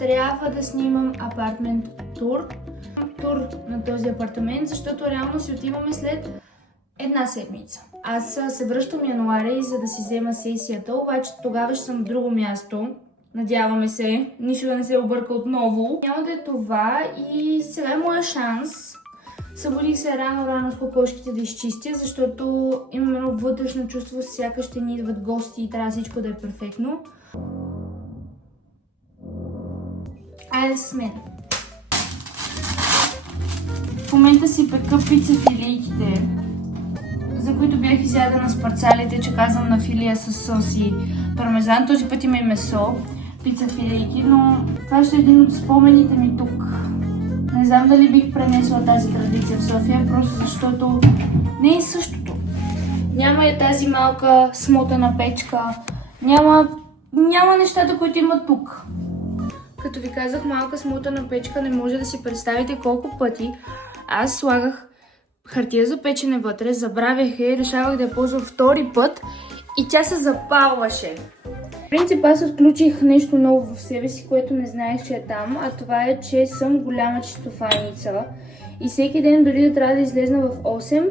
трябва да снимам апартмент тур на този апартамент, защото реално си отиваме след една седмица. Аз се връщам януари, за да си взема сесията, обаче тогава ще съм в друго място. Надяваме се, нищо да не се обърка отново. Няма да е това и сега е моя шанс. Събудих се рано с кокошките да изчистя, защото имам едно вътрешно чувство, сякаш ще ни идват гости и трябва всичко да е перфектно. Айде с мен. В момента си пека пица филийките, за които бях изядена с парцалите, че казвам на филия с сос и пармезан. Този път има и месо, пица филийки, но това ще е един от спомените ми тук. Не знам дали бих пренесла тази традиция в София, просто защото не е същото. Няма и тази малка смотана печка, няма нещата, които има тук. Като ви казах малка смотана печка, не може да си представите колко пъти аз слагах хартия за печене вътре, забравях я и решавах да я ползвам втори път и тя се запалваше. В принцип аз отключих нещо ново в себе си, което не знаех, че е там, а това е, че съм голяма чистофайница и всеки ден, дори да трябва да излезна в 8,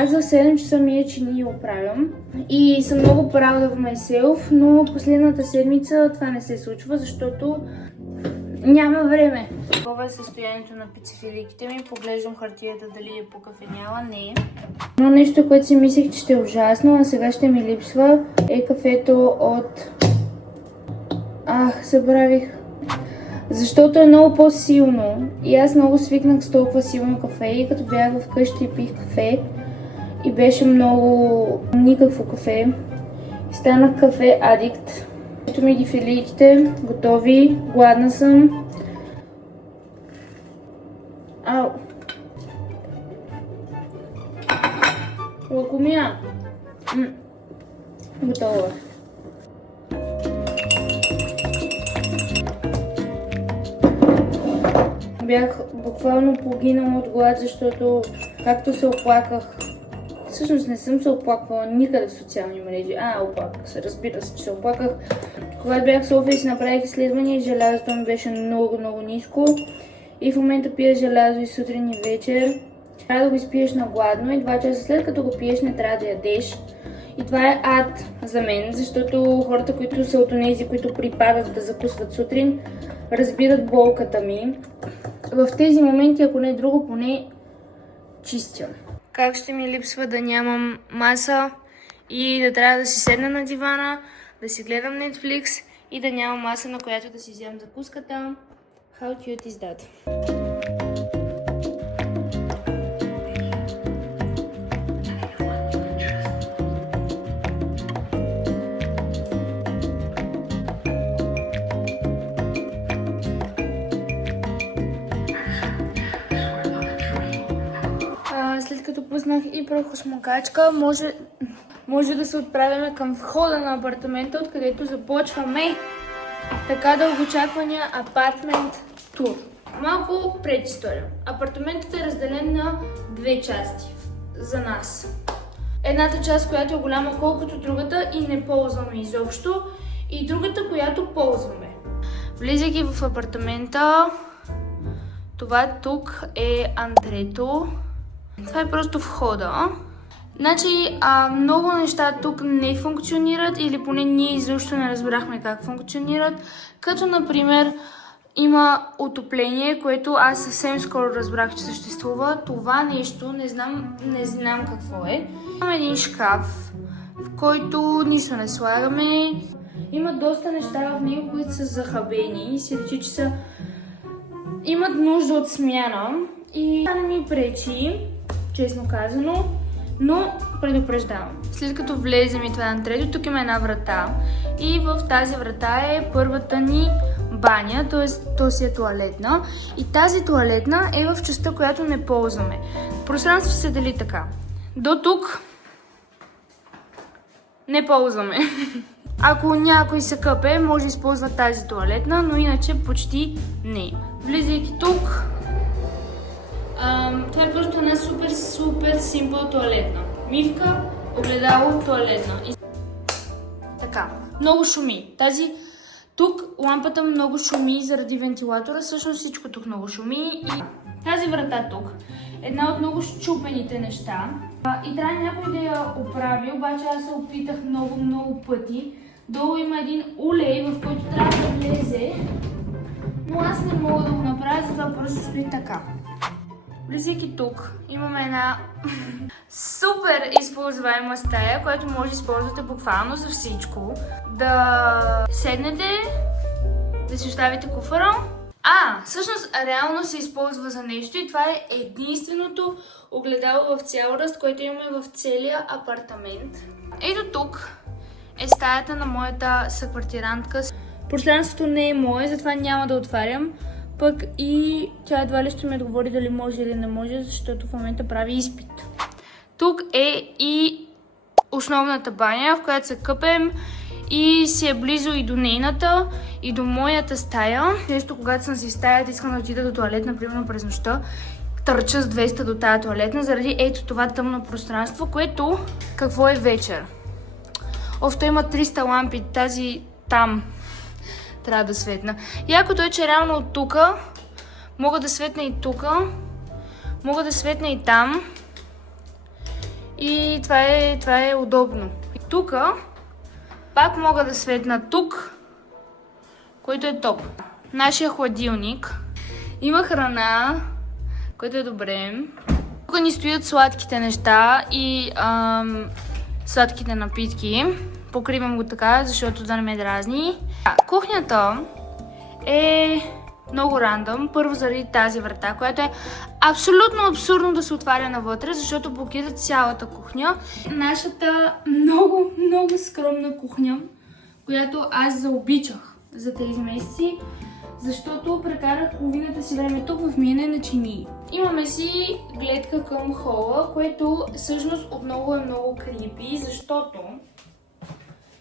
аз в 7 часа мия чини и оправям. И съм много proud of myself, но последната седмица това не се случва, защото няма време. Това е състоянието на пицефиликите ми. Поглеждам хартията дали е покафеняла. Не е. Но нещо, което си мислех, че ще е ужасно, а сега ще ми липсва, е кафето от... забравих. Защото е много по-силно. И аз много свикнах с толкова силно кафе и като бях вкъщи и пих кафе и беше много никакво кафе. И станах кафе адикт. Ето ми ги филийките, готови, гладна съм. Ау! Лакомия! Готова. Бях буквално погинала от глад, защото както се оплаках, всъщност не съм се оплаквала никъде в социални мрежи. Оплаках се, разбира се, че се оплаках. Когато бях в София и си направих изследвания и желязото ми беше много ниско. И в момента пия желязо и сутрин и вечер. Трябва да го изпиеш на гладно и 2 часа след като го пиеш не трябва да ядеш. И това е ад за мен, защото хората, които са от онези, които припадат да закусват сутрин, разбират болката ми. В тези моменти, ако не е друго, поне чистя. Как ще ми липсва да нямам маса и да трябва да си седна на дивана, да си гледам Netflix и да нямам маса, на която да си вземам закуската. How cute is that? След като пуснах и прахосмокачка, може да се отправяме към входа на апартамента, откъдето започваме така дългоочаквания апартмент тур. Малко предистория. Апартаментът е разделен на 2 части за нас. Едната част, която е голяма колкото другата и не ползваме изобщо, и другата, която ползваме. Влизайки в апартамента, това тук е антрето. Това е просто входа. Значи, много неща тук не функционират или поне ние изобщо не разбрахме как функционират. Като, например, има отопление, което аз съвсем скоро разбрах, че съществува. Това нещо, не знам какво е. Има един шкаф, в който нищо не слагаме. Има доста неща в него, които са захабени и си речи, че имат нужда от смяна. И това не ми пречи, честно казано, но предупреждавам. След като влезем и това на трето, тук има една врата и в тази врата е първата ни баня, т.е. то си е тоалетна и тази тоалетна е в частта, която не ползваме. Пространство се дели така. До тук не ползваме. Ако някой се къпе, може да използва тази тоалетна, но иначе почти не. Влизайки тук, това е просто една супер симпл тоалетна. Мивка, огледало, тоалетна. Така, много шуми. Тук лампата много шуми заради вентилатора, всъщност всичко тук много шуми. И тази врата тук, една от много счупените неща. И трябва някой да я оправи, обаче аз се опитах много пъти. Долу има един улей, в който трябва да влезе, но аз не мога да го направя, затова просто стои така. Влизайки тук, имаме една супер използваема стая, която може да използвате буквално за всичко. Да седнете, да си оставите куфара. Всъщност реално се използва за нещо и това е единственото огледало в цял ръст, което имаме в целия апартамент. Ето тук е стаята на моята съквартирантка. Пространството не е мое, затова няма да отварям. Пък и тя едва ли ще ми отговори дали може или не може, защото в момента прави изпит. Тук е и основната баня, в която се къпем и си е близо и до нейната, и до моята стая. Често, когато съм си в стаята, искам да отида до тоалетна, примерно през нощта, търча с 200 до тая тоалетна, заради ето това тъмно пространство, което какво е вечер. Той има 300 лампи, тази там трябва да светна. Якото е, че реално от тука мога да светна и тука, мога да светна и там. И това е удобно. Тука пак мога да светна тук, който е топ. Нашия хладилник има храна, което е добре. Тук ни стоят сладките неща и сладките напитки. Покривам го така, защото да не ме дразни. Кухнята е много рандъм. Първо заради тази врата, която е абсолютно абсурдно да се отваря навътре, защото блокира цялата кухня. Нашата много скромна кухня, която аз заобичах за тези месеци, защото прекарах половината си време тук в миене на чинии. Имаме си гледка към хола, което всъщност отново е много крипи, защото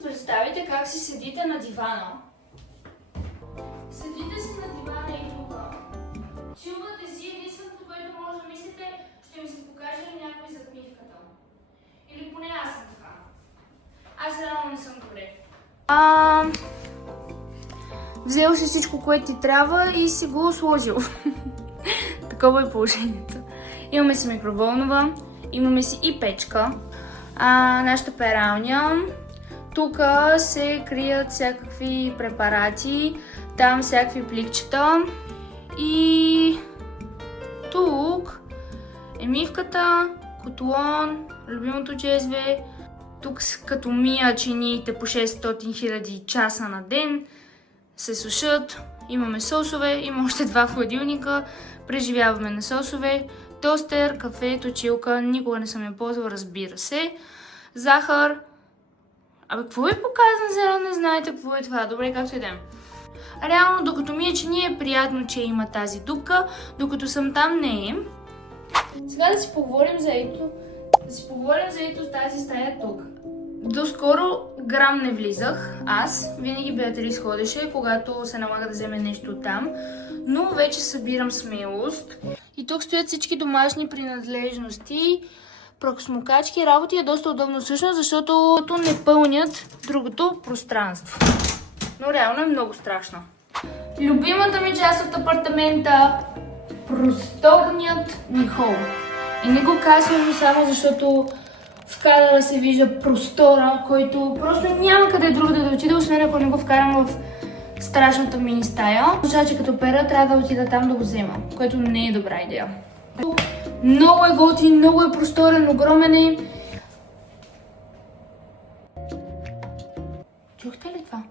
представете как си седите на дивана. Седите си на дивана и тук. Чилвате си, единственото, което може да мислите, ще ми се покаже ли някой зад мивката. Или поне аз съм така. Аз реално не съм добре. Взел си всичко, което ти трябва и си го сложил. Такова е положението. Имаме си микроволнова, имаме си и печка. Нашата пералня. Тук се крият всякакви препарати, там всякакви пликчета. И тук е мивката, котлон, любимото джезве. Тук като мия чиниите по 600 000 часа на ден се сушат. Имаме сосове, има още 2 в хладилника. Преживяваме на сосове. Тостер, кафе, точилка. Никога не съм я ползвала, разбира се. Захар. Какво ви показвам, зелено не знаете какво е това. Добре, както идем. Реално, докато ми е чиния е приятно, че има тази дупка, докато съм там не е. Сега да си поговорим за ето. Тази стая тук. Доскоро грам не влизах. Аз винаги Беатрис ходеше, когато се налага да вземе нещо там. Но вече събирам смелост. И тук стоят всички домашни принадлежности. Прахосмокачки, работи е доста удобно всъщност, защото не пълнят другото пространство. Но реално е много страшно. Любимата ми част от апартамента – просторният ми хол. И не го казвам само защото в кадъра се вижда простора, който просто няма къде друго да отида, освен ако не го вкарам в страшната мини стая. Означава, че като пера трябва да отида там да го взема, което не е добра идея. Много е готин, много е просторен, огромен е. Чухте ли това?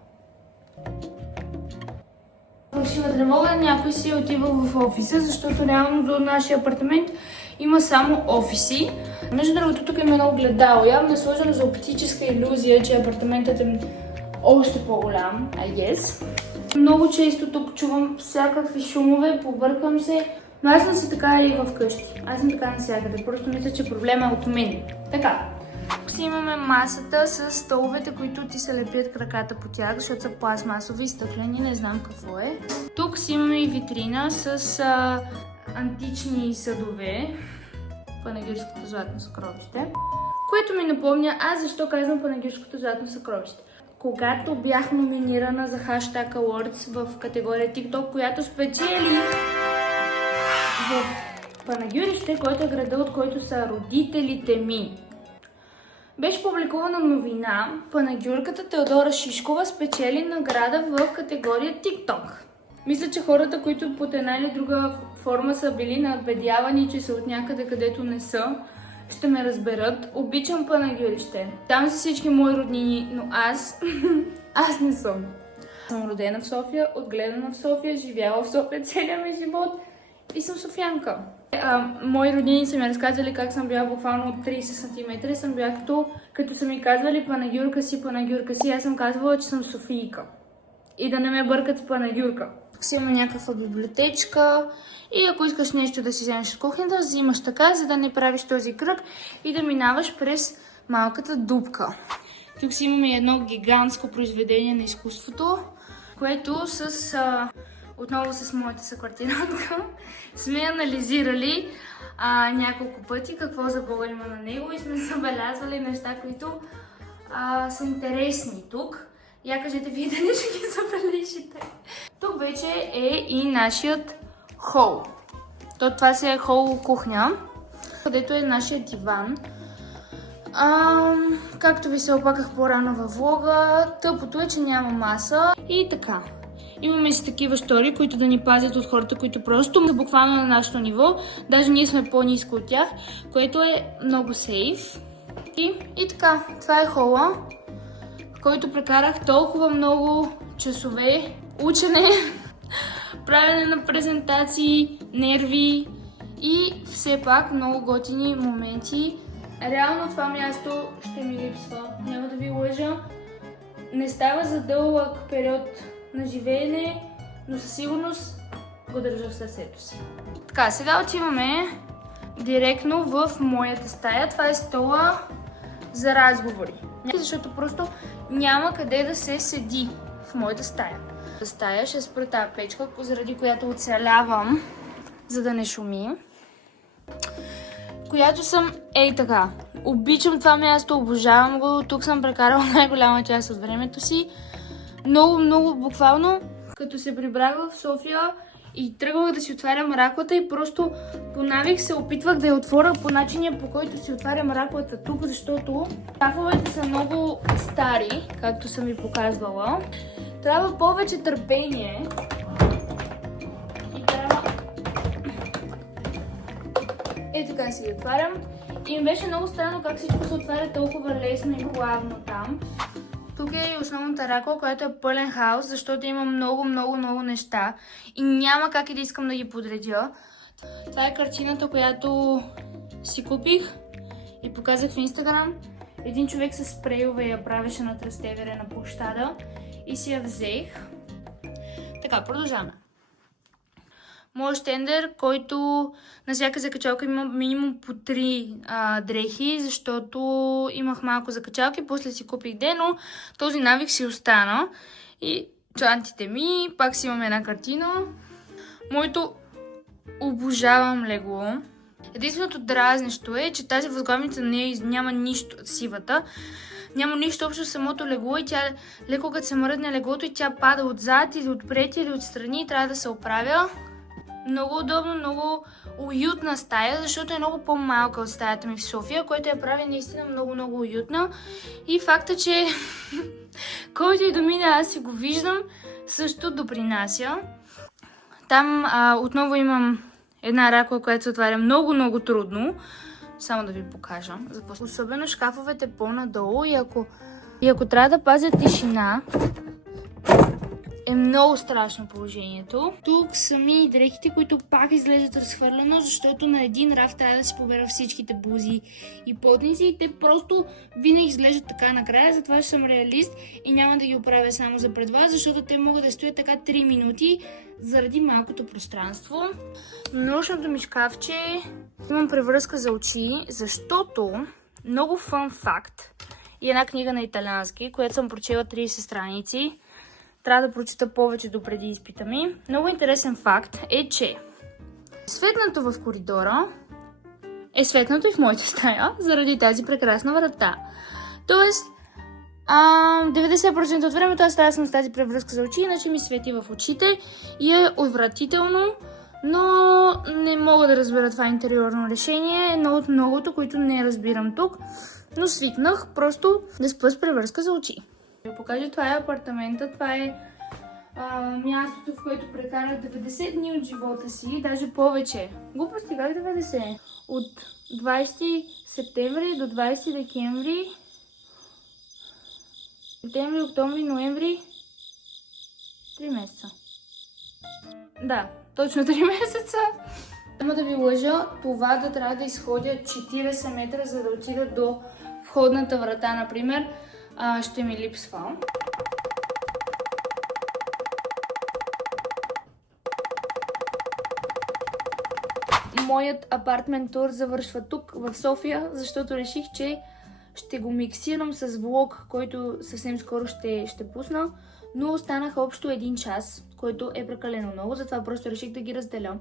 Фалшива тревога, някой си е отивал в офиса, защото реално до нашия апартамент има само офиси. Между другото, тук има едно огледало. Явно е сложено за оптическа илюзия, че апартаментът е още по-голям, I guess. Много често тук чувам всякакви шумове, побърквам се. Но аз съм си така и вкъщи. Аз съм така навсякъде. Просто мисля, че проблема е от мен. Така. Тук си имаме масата с столовете, които ти се лепят краката по тях, защото са пластмасови и стъклени, не знам какво е. Тук си имаме и витрина с антични съдове. Панегирското златно съкровище. Което ми напомня, аз защо казвам Панегирското златно съкровище. когато бях номинирана за Hashtag Awards в категория TikTok, която спечели в Панагюрище, който е града, от който са родителите ми. Беше публикувана новина, панагюрката Теодора Шишкова спечели награда в категория TikTok. Мисля, че хората, които под една или друга форма са били надбедявани, че са от някъде, където не са, ще ме разберат. Обичам Панагюрище. Там са всички мои роднини, но аз не съм. Съм родена в София, отгледана в София, живяла в София целия ми живот и съм софиянка. Мои роднини са ми разказвали как съм била буквално от 30 см. Съм била като са ми казвали Панагюрка си, аз съм казвала, че съм софийка. И да не ме бъркат с Панагюрка. Си имаме някаква библиотечка и ако искаш нещо да си вземеш от кухнята, взимаш така, за да не правиш този кръг и да минаваш през малката дупка. Тук си имаме едно гигантско произведение на изкуството, което отново с моята съквартирантка сме анализирали няколко пъти какво за Бога има на него и сме забелязвали неща, които са интересни тук. Я кажете вие дали ще ги забележите. Тук вече е и нашият хол. Това си е хол кухня, където е нашия диван. Както ви се опаках по-рано във влога, тъпото е, че няма маса и така. Имаме си такива штори, които да ни пазят от хората, които просто са буквално на нашето ниво. Даже ние сме по-ниско от тях, което е много сейф. И така, това е хола, в който прекарах толкова много часове учене, правене на презентации, нерви и все пак много готини моменти. Реално това място ще ми липсва, няма да ви лъжа. Не става за дълъг период на живеене, но със сигурност го държа в сърцето си. Така, сега отиваме директно в моята стая. Това е стола за разговори. Защото просто няма къде да се седи в моята стая. В стая ще спра тази печка, заради която оцелявам, за да не шуми. Която съм така. Обичам това място, обожавам го. Тук съм прекарала най-голяма част от времето си. Много, буквално, като се прибрах в София и тръгвах да си отварям раклата и просто по навик се опитвах да я отворя по начиня, по който си отварям раклата тук, защото шкафовете са много стари, както съм ви показвала. Трябва повече търпение и трябва... Така си ги отварям. И ми беше много странно как всичко се отваря толкова лесно и плавно там. Тук е и основната ракла, която е пълен хаос, защото има много неща и няма как и да искам да ги подредя. Това е картината, която си купих и показах в Инстаграм. Един човек с спрейове я правеше на Трастевере на площада и си я взех. Така, продължаваме. Моят щендер, който на всяка закачалка има минимум по 3 дрехи, защото имах малко закачалки, после си купих но този навик си остана. И чантите ми, пак си имам една картина. Моето обожавам легло. Единственото дразнещо е, че тази възглавница няма нищо, сивата, няма нищо общо с самото легло и тя леко като се мръдне леглото и тя пада отзад или отпред или отстрани и трябва да се оправя. Много удобно, много уютна стая, защото е много по-малка от стаята ми в София, което я прави наистина много уютна. И факта, че който и да мине, аз си го виждам, също допринася. Там отново имам една ракла, която се отваря много трудно. Само да ви покажа. Особено шкафовете по-надолу и ако трябва да пазя тишина, е много страшно положението. Тук са ми дрехите, които пак изглеждат разхвърляно, защото на един раф трябва да си побера всичките бузи и потници и те просто винаги изглеждат така накрая, затова ще съм реалист и няма да ги оправя само за пред вас, защото те могат да стоят така 3 минути заради малкото пространство. Нощното ми шкафче имам превръзка за очи, защото много фън факт и една книга на италиански, която съм прочела 30 страници. Трябва да прочита повече допреди изпита ми. Много интересен факт е, че светнато в коридора е светнато и в моята стая, заради тази прекрасна врата. Тоест, 90% от времето аз трябва да съм с тази превръзка за очи, иначе ми свети в очите и е отвратително, но не мога да разбера това интериорно решение. Едно от многото, които не разбирам тук, но свикнах просто да спа с превръзка за очи. Да покажа, това е апартамента, това е мястото, в което прекарах 90 дни от живота си, даже повече. Глупости, как 90? От 20 септември до 20 декември, септември, октомври, ноември, 3 месеца. Да, точно 3 месеца. Няма да ви лъжа, това да трябва да изходя 40 метра, за да отида до входната врата, например, ще ми липсва. Моят апартмент тур завършва тук, в София, защото реших, че ще го миксирам с влог, който съвсем скоро ще пусна, но останаха общо 1 час, който е прекалено много, затова просто реших да ги разделя.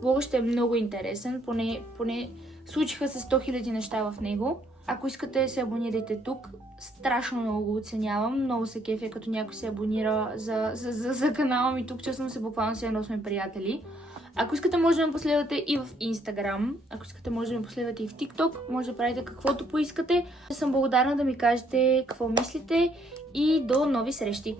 Влогът ще е много интересен, поне случиха се 100 000 неща в него. Ако искате, се абонирайте тук. Страшно много го оценявам. Много се кефя, като някой се абонира за канала ми тук. Чувствам се буквално все едно сме приятели. Ако искате, може да ме последвате и в Instagram. Ако искате, може да ме последвате и в TikTok. Може да правите каквото поискате. Съм благодарна да ми кажете какво мислите и до нови срещи.